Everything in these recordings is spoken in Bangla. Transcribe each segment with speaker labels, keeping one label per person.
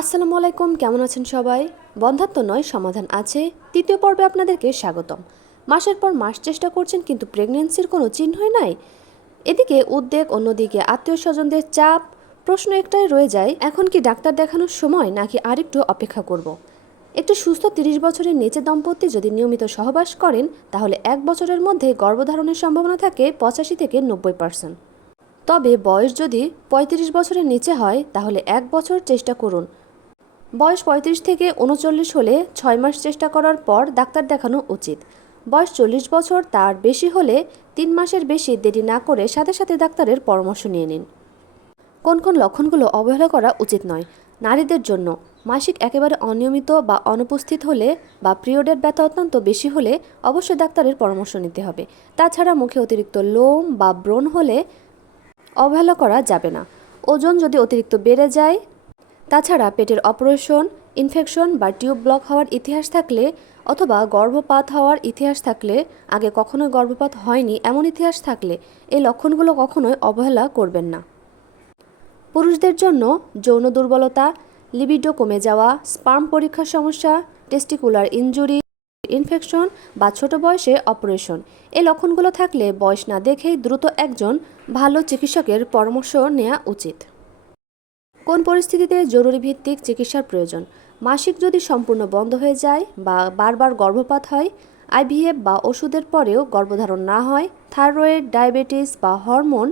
Speaker 1: আসসালামু আলাইকুম, কেমন আছেন সবাই? বন্ধাত্ম নয়, সমাধান আছে। তৃতীয় পর্বে আপনাদেরকে স্বাগতম। মাসের পর মাস চেষ্টা করছেন, কিন্তু প্রেগনেন্সির কোনো চিহ্নই নাই। এদিকে উদ্বেগ, অন্যদিকে আত্মীয় স্বজনদের চাপ, প্রশ্ন একটাই রয়ে যায়, এখন কি ডাক্তার দেখানোর সময় নাকি আরেকটু অপেক্ষা করব। একটি সুস্থ তিরিশ বছরের নিচে দম্পতি যদি নিয়মিত সহবাস করেন, তাহলে এক বছরের মধ্যে গর্ভধারণের সম্ভাবনা থাকে পঁচাশি থেকে নব্বই পার্সেন্ট। তবে বয়স যদি ৩৫ বছরের নিচে হয়, তাহলে এক বছর চেষ্টা করুন। বয়স ৩৫ থেকে উনচল্লিশ হলে ছয় মাস চেষ্টা করার পর ডাক্তার দেখানো উচিত। বয়স চল্লিশ বছর তার বেশি হলে তিন মাসের বেশি দেরি না করে সাথে সাথে ডাক্তারের পরামর্শ নিয়ে নিন। কোন কোন লক্ষণগুলো অবহেলা করা উচিত নয়। নারীদের জন্য মাসিক একেবারে অনিয়মিত বা অনুপস্থিত হলে বা পিরিয়ডের ব্যথা অত্যন্ত বেশি হলে অবশ্যই ডাক্তারের পরামর্শ নিতে হবে। তাছাড়া মুখে অতিরিক্ত লোম বা ব্রণ হলে অবহেলা করা যাবে না। ওজন যদি অতিরিক্ত বেড়ে যায় তাছাড়া পেটের অপারেশন, ইনফেকশন বা টিউব ব্লক হওয়ার ইতিহাস থাকলে অথবা গর্ভপাত হওয়ার ইতিহাস থাকলে, আগে কখনোই গর্ভপাত হয়নি এমন ইতিহাস থাকলে এই লক্ষণগুলো কখনোই অবহেলা করবেন না। পুরুষদের জন্য যৌন দুর্বলতা, লিবিডো কমে যাওয়া, স্পার্ম পরীক্ষার সমস্যা, টেস্টিকুলার ইনজুরি, ইনফেকশন বা ছোট বয়সে অপারেশন এই লক্ষণগুলো থাকলে বয়স না দেখেই দ্রুত একজন ভালো চিকিৎসকের পরামর্শ নেওয়া উচিত। কোন পরিস্থিতিতে জরুরি ভিত্তিক চিকিৎসার প্রয়োজন? মাসিক যদি সম্পূর্ণ বন্ধ হয়ে যায় বা বারবার গর্ভপাত হয় আইভিএফ বা ওষুধের পরেও গর্ভধারণ না হয়, থাইরয়েড, ডায়াবেটিস বা হরমোন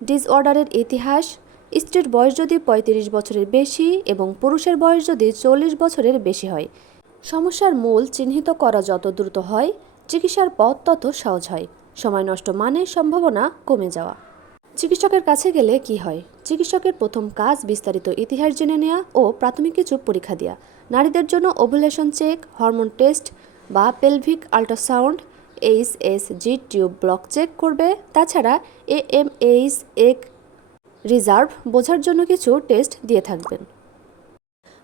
Speaker 1: ডিসঅর্ডারের ইতিহাস, স্ত্রীর বয়স যদি পঁয়ত্রিশ বছরের বেশি এবং পুরুষের বয়স যদি চল্লিশ বছরের বেশি হয়, সমস্যার মূল চিহ্নিত করা যত দ্রুত হয়, চিকিৎসার পথ তত সহজ হয়। সময় নষ্ট মানে সম্ভাবনা কমে যাওয়া। চিকিৎসকের কাছে গেলে কি হয়? চিকিৎসকের প্রথম কাজ বিস্তারিত ইতিহাস জেনে নেওয়া ও প্রাথমিক কিছু পরীক্ষা দেওয়া নারীদের জন্য ওভুলেশন চেক হরমোন টেস্ট বা pelvic ultrasound H S G tube block check করবে। তাছাড়া A M H egg reserve বোঝার জন্য কিছু টেস্ট দিয়ে থাকবেন।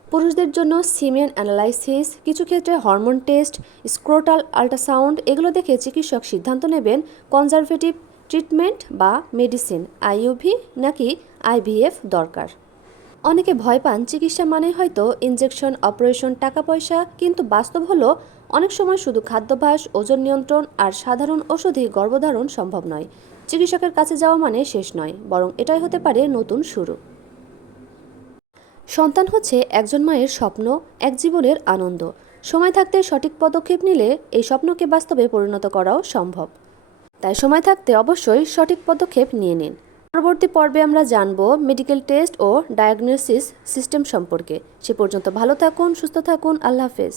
Speaker 1: পুরুষদের জন্য সিমেন অ্যানালাইসিস কিছু ক্ষেত্রে হরমোন টেস্ট স্ক্রোটাল আল্ট্রাসাউন্ড এগুলো দেখে চিকিৎসক সিদ্ধান্ত নেবেন কনজারভেটিভ ট্রিটমেন্ট বা মেডিসিন আইইউভি নাকি আইভিএফ দরকার? অনেকে ভয় পান চিকিৎসা মানে হয়তো ইনজেকশন, অপারেশন টাকা পয়সা কিন্তু বাস্তব হলো অনেক সময় শুধু খাদ্যাভ্যাস, ওজন নিয়ন্ত্রণ আর সাধারণ ওষুধই গর্ভধারণ সম্ভব নয়। চিকিৎসকের কাছে যাওয়া মানে শেষ নয়, বরং এটাই হতে পারে নতুন শুরু। সন্তান হচ্ছে একজন মায়ের স্বপ্ন, এক জীবনের আনন্দ। সময় থাকতে সঠিক পদক্ষেপ নিলে এই স্বপ্নকে বাস্তবে পরিণত করাও সম্ভব। তাই সময় থাকতে অবশ্যই সঠিক পদক্ষেপ নিয়ে নিন। পরবর্তী পর্বে আমরা জানব মেডিকেল টেস্ট ও ডায়াগনোসিস সিস্টেম সম্পর্কে। সে পর্যন্ত ভালো থাকুন, সুস্থ থাকুন, আল্লাহ হাফেজ।